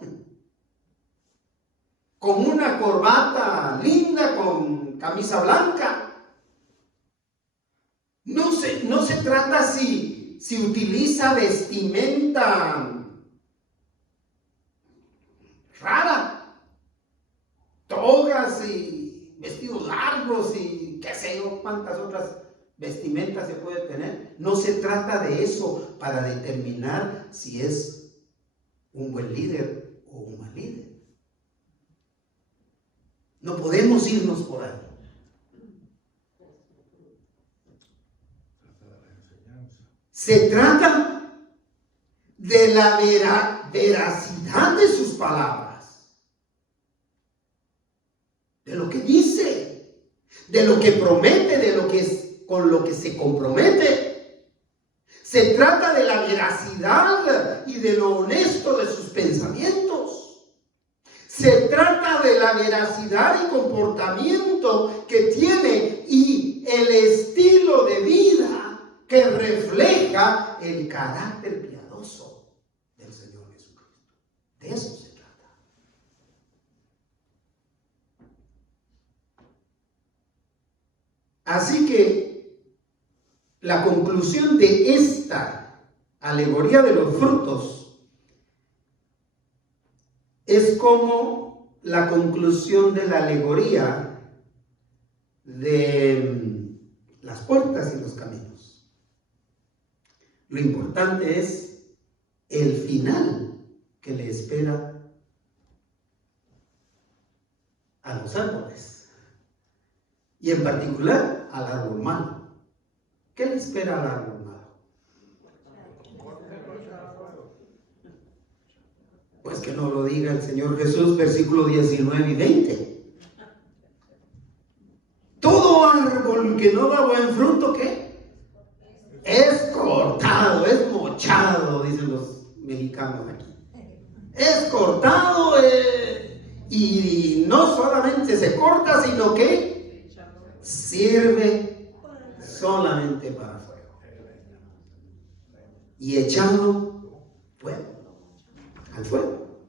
con una corbata linda, con camisa blanca. No se trata si utiliza vestimenta rara, togas y vestidos largos y qué sé yo, cuántas otras vestimentas se puede tener. No se trata de eso para determinar si es un buen líder o un mal líder. No podemos irnos por ahí. Se trata de la veracidad de sus palabras, de lo que dice, de lo que promete, con lo que se compromete. Se trata de la veracidad y de lo honesto de sus pensamientos. Se trata de la veracidad y comportamiento que tiene y el estilo de vida que refleja el carácter piadoso del Señor Jesucristo. De eso se trata. Así que la conclusión de esta alegoría de los frutos es como la conclusión de la alegoría de las puertas y los caminos. Lo importante es el final que le espera a los árboles y en particular al árbol malo. ¿Qué le espera al árbol malo? Pues que no lo diga el Señor Jesús, versículos 19 y 20. Todo árbol que no da buen fruto, ¿qué? Es cortado, es mochado, dicen los mexicanos aquí. Es cortado y no solamente se corta, sino que sirve solamente para fuego. Y echado al fuego.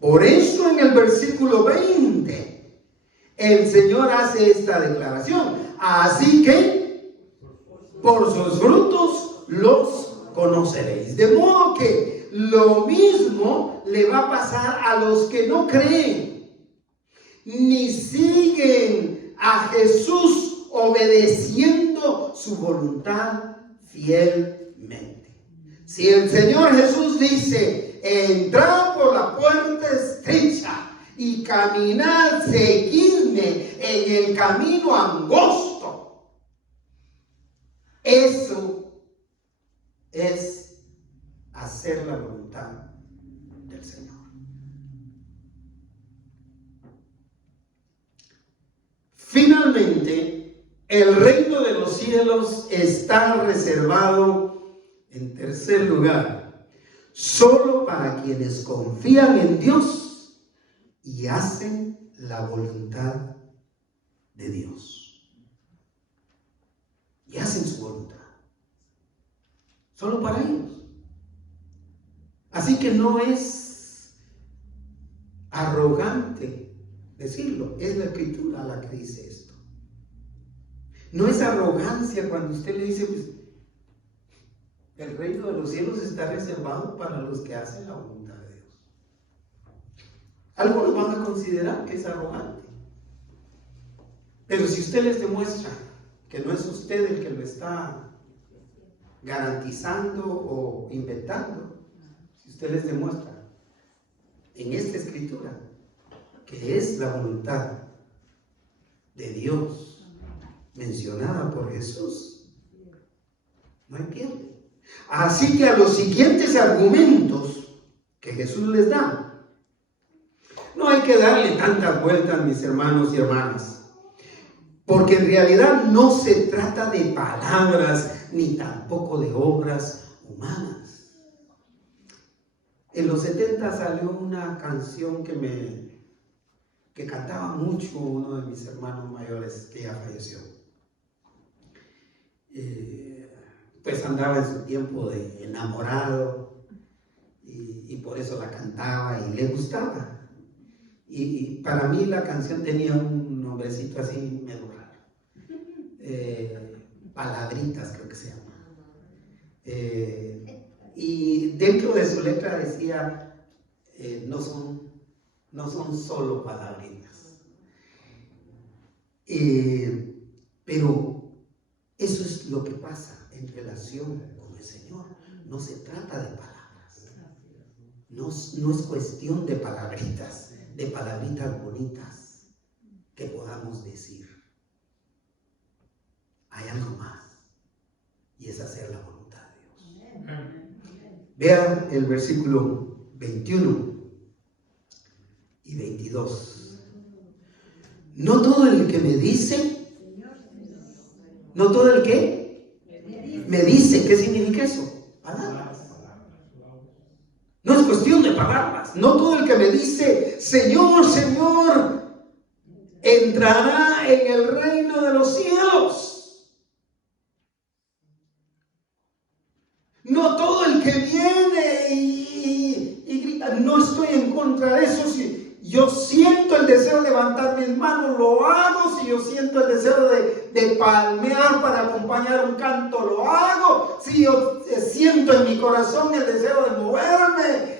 Por eso en el versículo 20 el Señor hace esta declaración. Así que por sus frutos los conoceréis. De modo que lo mismo le va a pasar a los que no creen, ni siguen a Jesús obedeciendo su voluntad fielmente. Si el Señor Jesús dice, entrad por la puerta estrecha y caminad, seguidme en el camino angosto, eso es hacer la voluntad del Señor. Finalmente, el reino de los cielos está reservado En tercer lugar, solo para quienes confían en Dios y hacen la voluntad de Dios. Y hacen su voluntad. Solo para ellos. Así que no es arrogante decirlo, es la Escritura la que dice esto. No es arrogancia cuando usted le dice, pues, el reino de los cielos está reservado para los que hacen la voluntad de Dios. Algunos van a considerar que es arrogante. Pero si usted les demuestra que no es usted el que lo está garantizando o inventando, si usted les demuestra en esta escritura que es la voluntad de Dios mencionada por Jesús, no hay pierde. Así que a los siguientes argumentos que Jesús les da, no hay que darle tantas vueltas, mis hermanos y hermanas, porque en realidad no se trata de palabras ni tampoco de obras humanas. En los 70 salió una canción que cantaba mucho uno de mis hermanos mayores que ya falleció. Pues andaba en su tiempo de enamorado y por eso la cantaba y le gustaba. Y para mí la canción tenía un nombrecito así medio raro. Palabritas creo que se llama. Y dentro de su letra decía, no son solo palabritas. Pero eso es lo que pasa en relación con el Señor. No se trata de palabras. No es cuestión de palabritas bonitas que podamos decir. Hay algo más, y es hacer la voluntad de Dios. Vean el versículo 21 y 22. No todo el que me dice, no todo el que me dice, ¿qué significa eso? Palabras. No es cuestión de palabras. No todo el que me dice, Señor, Señor, entrará en el reino de los cielos. No todo el que viene y grita, no estoy en contra de eso. Si yo siento el deseo de levantar mis manos, lo hago. Si yo siento el deseo de palmear para acompañar un canto, lo hago. Si yo siento en mi corazón el deseo de moverme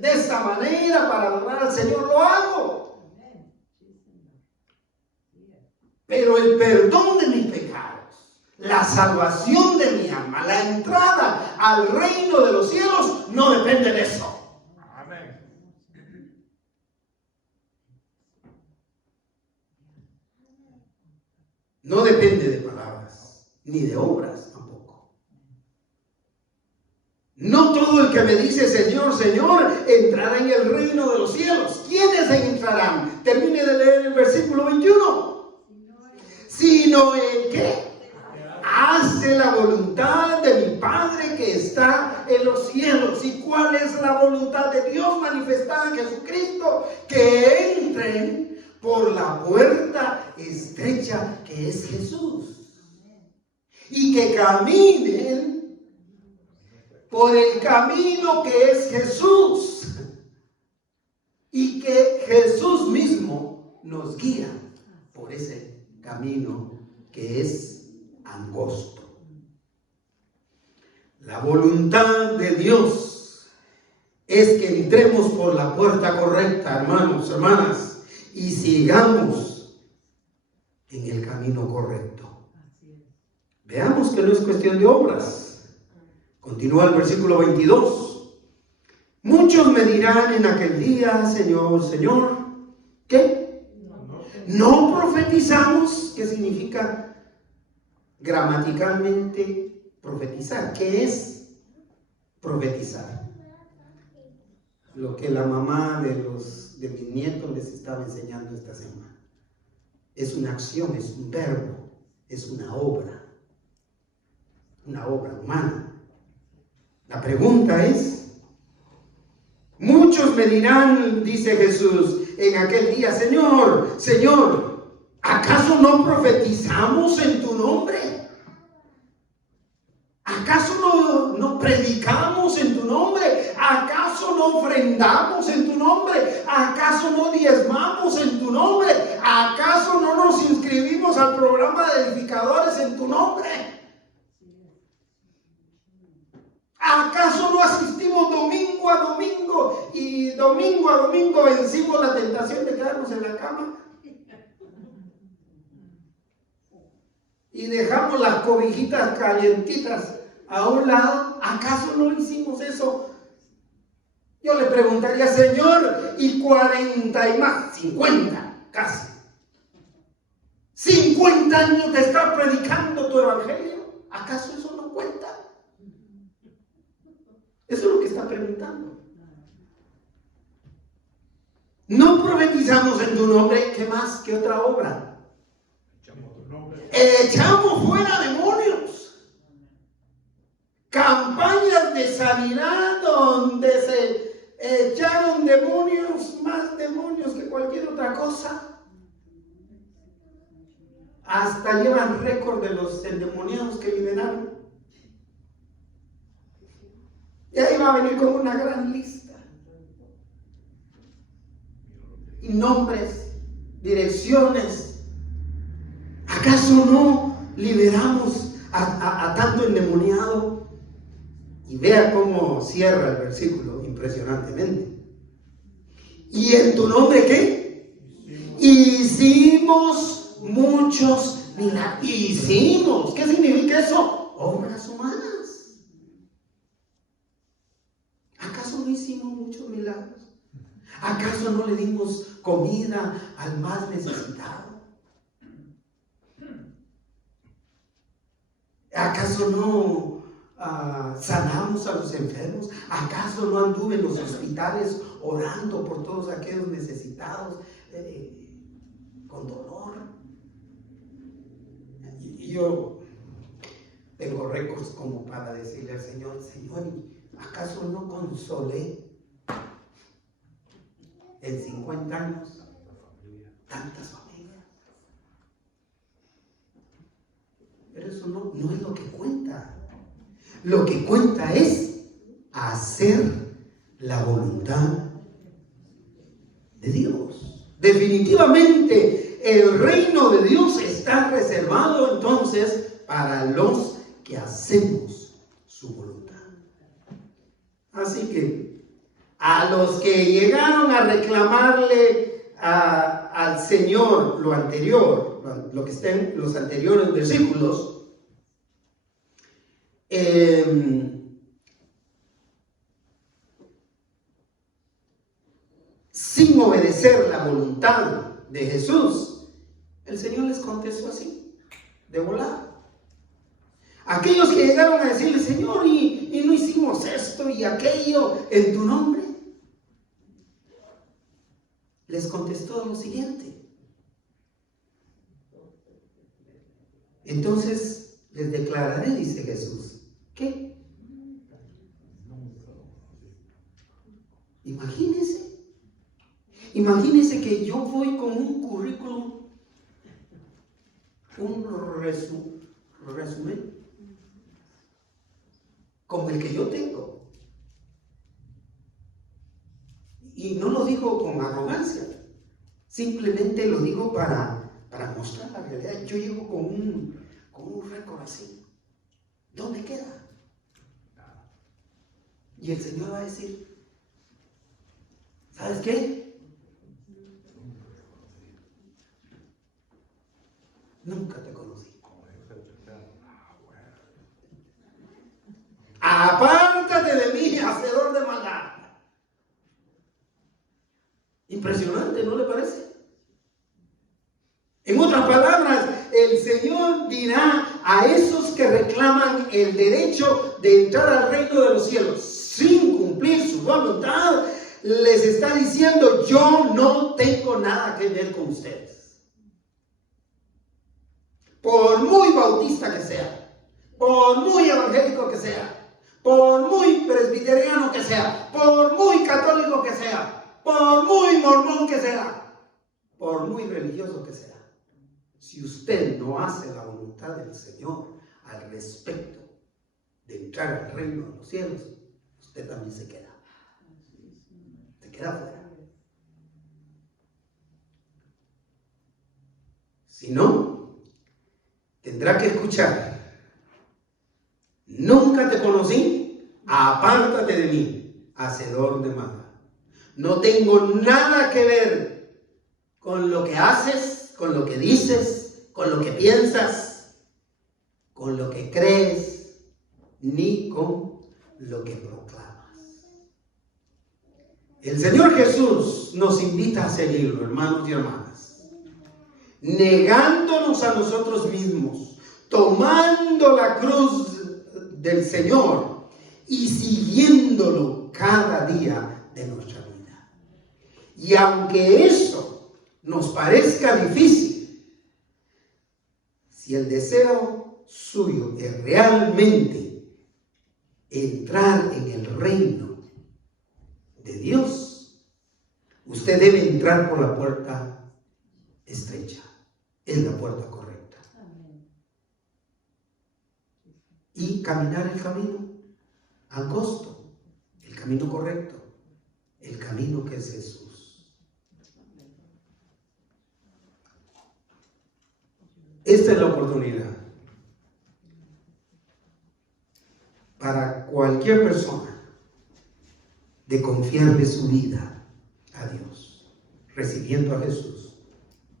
de esta manera para adorar al Señor, lo hago. Pero el perdón de mis pecados, la salvación de mi alma, la entrada al reino de los cielos, no depende de eso. Amén. No depende de palabras, ni de obras tampoco. No todo el que me dice Señor, Señor, entrará en el reino de los cielos. ¿Quiénes entrarán? Termine de leer el versículo 21. Sino el que hace la voluntad de mi Padre que está en los cielos. ¿Y cuál es la voluntad de Dios manifestada en Jesucristo? Que entren por la puerta estrecha que es Jesús. Y que caminen por el camino que es Jesús. Y que Jesús mismo nos guía por ese camino que es angosto. La voluntad de Dios es que entremos por la puerta correcta, hermanos, hermanas, y sigamos en el camino correcto. Veamos que no es cuestión de obras. Continúa el versículo 22. Muchos me dirán en aquel día, Señor, Señor, ¿qué? No profetizamos. ¿Qué significa gramaticalmente profetizar? ¿Qué es profetizar? Lo que la mamá de mis nietos les estaba enseñando esta semana. Es una acción, es un verbo, es una obra humana. La pregunta es, muchos me dirán, dice Jesús, en aquel día, Señor, Señor, ¿acaso no profetizamos en tu nombre? ¿Acaso no predicamos en tu nombre? ¿Acaso no ofrendamos en tu nombre? ¿Acaso no diezmamos en tu nombre? ¿Acaso no nos inscribimos al programa de edificadores en tu nombre? ¿Acaso no asistimos domingo a domingo y domingo a domingo vencimos la tentación de quedarnos en la cama? Y dejamos las cobijitas calientitas a un lado. ¿Acaso no hicimos eso? Yo le preguntaría, Señor, y 40 y más, 50 casi. 50 años de estar predicando tu evangelio. ¿Acaso eso no cuenta? Eso es lo que está preguntando. No profetizamos en tu nombre. ¿Qué más? ¿Qué otra obra? Echamos fuera demonios. Campañas de sanidad donde se echaron demonios, más demonios que cualquier otra cosa. Hasta llevan récord de los endemoniados que liberaron. Y ahí va a venir con una gran lista. Y nombres, direcciones. ¿Acaso no liberamos a tanto endemoniado? Y vea cómo cierra el versículo impresionantemente. ¿Y en tu nombre qué? Hicimos muchos milagros. Hicimos. ¿Qué significa eso? Obras humanas. ¿Acaso no hicimos muchos milagros? ¿Acaso no le dimos comida al más necesitado? ¿Acaso no sanamos a los enfermos? ¿Acaso no anduve en los hospitales orando por todos aquellos necesitados con dolor? Y yo tengo récords como para decirle al Señor, Señor, ¿acaso no consolé en 50 años tantas familias? Pero eso no es lo que cuenta. Lo que cuenta es hacer la voluntad de Dios. Definitivamente el reino de Dios está reservado entonces para los que hacemos su voluntad. Así que a los que llegaron a reclamarle al Señor lo anterior, lo que está en los anteriores versículos, sin obedecer la voluntad de Jesús, el Señor les contestó así, de volada. Aquellos que llegaron a decirle, Señor, y no hicimos esto y aquello en tu nombre, les contestó lo siguiente. Entonces les declararé, dice Jesús, ¿qué? Imagínense que yo voy con un currículum, un resumen, como el que yo tengo. Y no lo digo con arrogancia, simplemente lo digo para mostrar la realidad. Yo llego con un récord así. ¿Dónde queda? Y el Señor va a decir, ¿sabes qué? Nunca te conocí. Apártate de mí, hacedor de maldad. Impresionante, ¿no le parece? En otras palabras, el Señor dirá a esos que reclaman el derecho de entrar al reino de los cielos sin cumplir su voluntad, les está diciendo, yo no tengo nada que ver con ustedes. Por muy bautista que sea, por muy evangélico que sea, por muy presbiteriano que sea, por muy católico que sea, por muy mormón que sea, por muy religioso que sea, si usted no hace la voluntad del Señor al respecto de entrar al reino de los cielos, usted también se queda fuera. Si no, tendrá que escuchar: nunca te conocí, apártate de mí, hacedor de maldad. No tengo nada que ver con lo que haces, con lo que dices, con lo que piensas, con lo que crees, ni con lo que proclamas. El Señor Jesús nos invita a seguirlo, hermanos y hermanas, negándonos a nosotros mismos, tomando la cruz del Señor y siguiéndolo cada día de nuestra vida. Y aunque eso nos parezca difícil, si el deseo suyo es realmente entrar en el reino de Dios, usted debe entrar por la puerta estrecha. Es la puerta correcta. Y caminar el camino angosto, el camino correcto, el camino que es Jesús. Esta es la oportunidad para cualquier persona de confiarle su vida a Dios, recibiendo a Jesús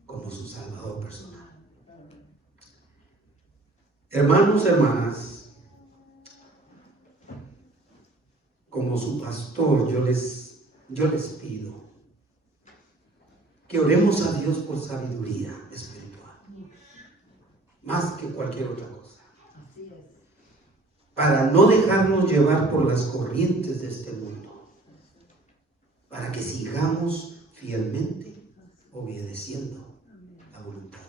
como su Salvador personal. Hermanos, hermanas, como su pastor, yo les pido que oremos a Dios por sabiduría espiritual, más que cualquier otra cosa, para no dejarnos llevar por las corrientes de este mundo, para que sigamos fielmente obedeciendo la voluntad